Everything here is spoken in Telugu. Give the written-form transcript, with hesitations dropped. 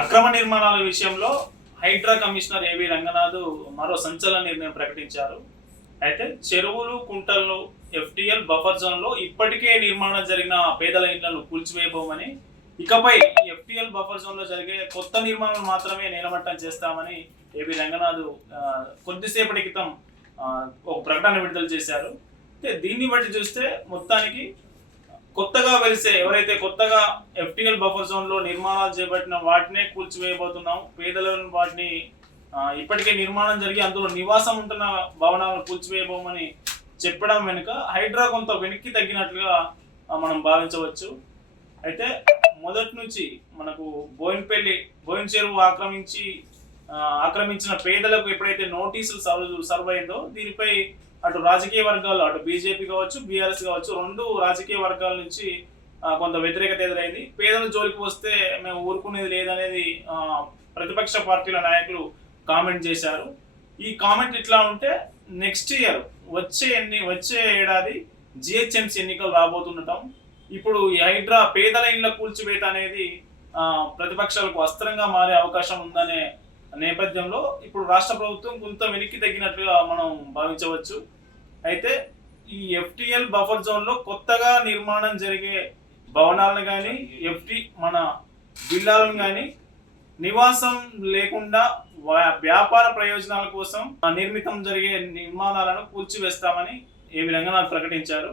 అక్రమ నిర్మాణాల విషయంలో హైడ్రా కమిషనర్ ఏవి రంగనాథ్ మరో సంచలన నిర్ణయం ప్రకటించారు. అయితే చెరువులు, కుంటల్లో ఎఫ్టీఎల్ బఫర్ జోన్లో ఇప్పటికే నిర్మాణం జరిగిన పేదల ఇళ్లను కూల్చివేయబోమని, ఇకపై ఎఫ్టీఎల్ బఫర్ జోన్లో జరిగే కొత్త నిర్మాణాలు మాత్రమే నేలమట్టం చేస్తామని ఏవి రంగనాథ్ కొద్దిసేపటి క్రితం ఒక ప్రకటన విడుదల చేశారు. దీన్ని బట్టి చూస్తే మొత్తానికి కొత్తగా వెలిసే ఎవరైతే కొత్తగా ఎఫ్టీఎల్ బఫర్ జోన్ లో నిర్మాణాలు చేపట్టిన వాటినే కూల్చివేయబోతున్నాం, పేదలను వాటిని ఇప్పటికే నిర్మాణం జరిగి అందులో నివాసం ఉంటున్న భవనాలను కూల్చివేయబోమని చెప్పడం వెనుక హైడ్రా కొంత వెనక్కి తగ్గినట్లుగా మనం భావించవచ్చు. అయితే మొదటి నుంచి మనకు బోయిన్ చెరువు ఆక్రమించిన పేదలకు ఎప్పుడైతే నోటీసులు సర్వ్ అయిందో దీనిపై అటు రాజకీయ వర్గాలు, అటు బీజేపీ కావచ్చు, బీఆర్ఎస్ కావచ్చు, రెండు రాజకీయ వర్గాల నుంచి కొంత వ్యతిరేకత ఎదురైంది. పేదల జోలికి వస్తే మేము ఊరుకునేది లేదనేది ప్రతిపక్ష పార్టీల నాయకులు కామెంట్ చేశారు. ఈ కామెంట్ ఇట్లా ఉంటే నెక్స్ట్ ఇయర్ వచ్చే ఏడాది జిహెచ్ఎంసీ ఎన్నికలు రాబోతుండటం, ఇప్పుడు ఈ హైడ్రా పేదల ఇళ్ల కూల్చివేత అనేది ప్రతిపక్షాలకు అస్త్రంగా మారే అవకాశం ఉందనే నేపథ్యంలో ఇప్పుడు రాష్ట్ర ప్రభుత్వం కొంత వెనక్కి తగ్గినట్లుగా మనం భావించవచ్చు. అయితే ఈ ఎఫ్టీఎల్ బఫర్ జోన్ లో కొత్తగా నిర్మాణం జరిగే భవనాలను కానీ మన బిల్లాలను కానీ నివాసం లేకుండా వ్యాపార ప్రయోజనాల కోసం నిర్మితం జరిగే నిర్మాణాలను కూల్చివేస్తామని ఏవి రంగనాథ్ ప్రకటించారు.